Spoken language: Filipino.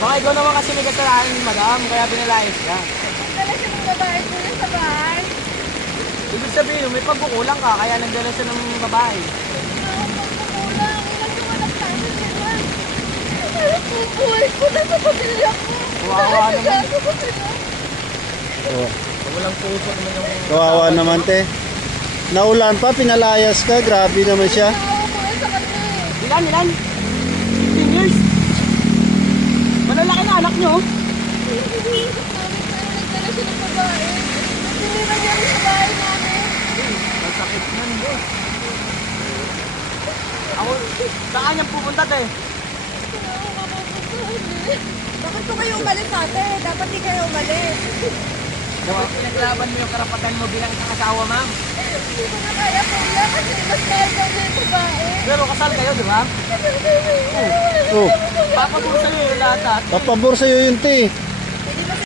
Baka ikaw naman kasi may kasalanan ni madam, kaya pinalayas ka. Nagdala siya ng babae ko yun sa bahay. Ibig sabihin, may pagkukulang ka, kaya nagdala siya ng babae. Kulang. Ilan yung anak namin sila. Pero kung buhay ko na sa pamilya ko. Kawawa naman. Nagagawa ko sila. Oh, Walang puso naman yung... kawawa naman te. Naulan pa, pinalayas ka. Grabe naman siya. Naawa ko yan sa kanya eh. Ilan? 15 years? Malalaki na anak nyo. Iniisip namin pero nagdala siya ng babae. Nagdala niya rin sa bahay namin. Ang sakit nun. Ako, saan niyang pupunta te? Naawa ko mapupuntahan eh. Bakit ko kayo umalis ate? Dapat di kayo umalis. Dapat pinaglaban mo yung karapatan mo bilang isang asawa, ma'am. Hindi ko na kaya kuya kasi mas mahal daw niya yung babae. Pero kasal kayo, di ba? Oh, Papagod sa'yo yung lahat. papabor sa'yo yun te.